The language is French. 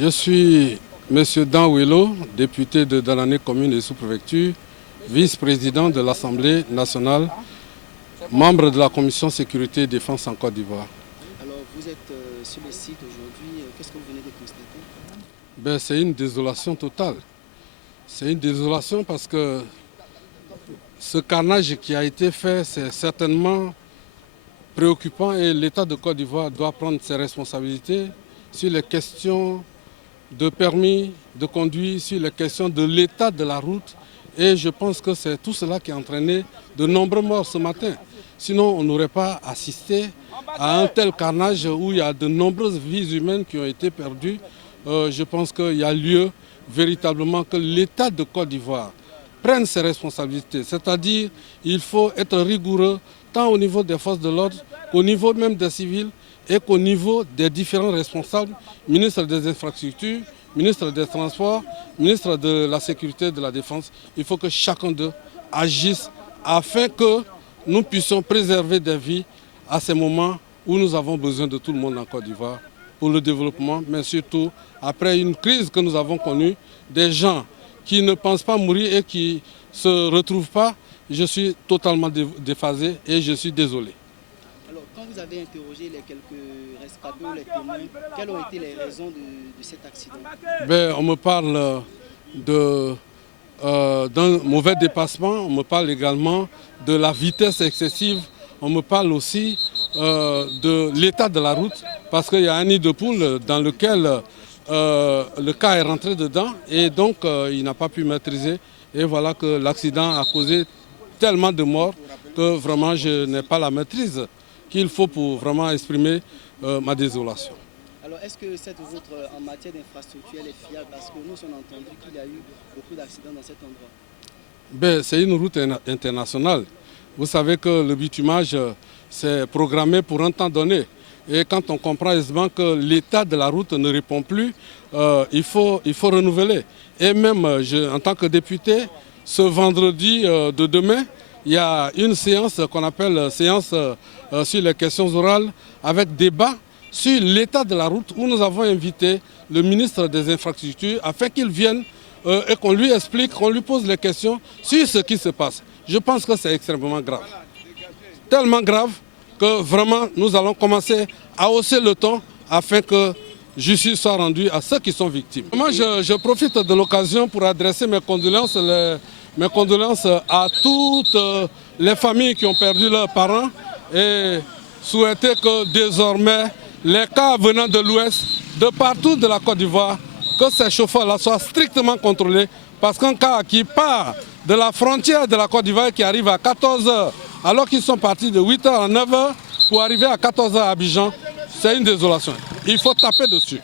Je suis M. Dan Ouello, député de Dalané commune et sous-préfecture, vice-président de l'Assemblée nationale, membre de la commission sécurité et défense en Côte d'Ivoire. Alors vous êtes sur le site aujourd'hui, qu'est-ce que vous venez de constater? C'est une désolation totale. C'est une désolation parce que ce carnage qui a été fait, c'est certainement préoccupant et l'État de Côte d'Ivoire doit prendre ses responsabilités sur les questions de permis de conduire, sur les questions de l'état de la route. Et je pense que c'est tout cela qui a entraîné de nombreux morts ce matin. Sinon, on n'aurait pas assisté à un tel carnage où il y a de nombreuses vies humaines qui ont été perdues. Je pense qu'il y a lieu véritablement que l'État de Côte d'Ivoire prenne ses responsabilités. C'est-à-dire qu'il faut être rigoureux tant au niveau des forces de l'ordre qu'au niveau même des civils et qu'au niveau des différents responsables, ministre des infrastructures, ministre des transports, ministre de la sécurité et de la défense. Il faut que chacun d'eux agisse afin que nous puissions préserver des vies à ces moments où nous avons besoin de tout le monde en Côte d'Ivoire pour le développement, mais surtout après une crise que nous avons connue, des gens qui ne pensent pas mourir et qui ne se retrouvent pas. Je suis totalement déphasé et je suis désolé. Alors, quand vous avez interrogé les quelques rescapés ou les témoins, quelles ont été les raisons de cet accident? On me parle d'un mauvais dépassement, on me parle également de la vitesse excessive, on me parle aussi de l'état de la route, parce qu'il y a un nid de poule dans lequel le cas est rentré dedans et donc il n'a pas pu maîtriser. Et voilà que l'accident a causé tellement de morts que vraiment je n'ai pas la maîtrise qu'il faut pour vraiment exprimer ma désolation. Alors est-ce que cette route en matière d'infrastructure est fiable? Parce que nous on a entendu qu'il y a eu beaucoup d'accidents dans cet endroit. C'est une route internationale. Vous savez que le bitumage c'est programmé pour un temps donné. Et quand on comprend aisément que l'état de la route ne répond plus, il faut renouveler. Et même en tant que député, ce vendredi de demain, il y a une séance qu'on appelle séance sur les questions orales avec débat sur l'état de la route où nous avons invité le ministre des Infrastructures afin qu'il vienne et qu'on lui explique, qu'on lui pose les questions sur ce qui se passe. Je pense que c'est extrêmement grave. Tellement grave que vraiment nous allons commencer à hausser le ton afin que justice soit rendue à ceux qui sont victimes. Moi, je profite de l'occasion pour adresser mes condoléances à toutes les familles qui ont perdu leurs parents et souhaiter que désormais les cas venant de l'Ouest, de partout de la Côte d'Ivoire, que ces chauffeurs-là soient strictement contrôlés parce qu'un cas qui part de la frontière de la Côte d'Ivoire qui arrive à 14 h alors qu'ils sont partis de 8 h à 9 h pour arriver à 14 h à Abidjan, c'est une désolation. Il faut taper dessus.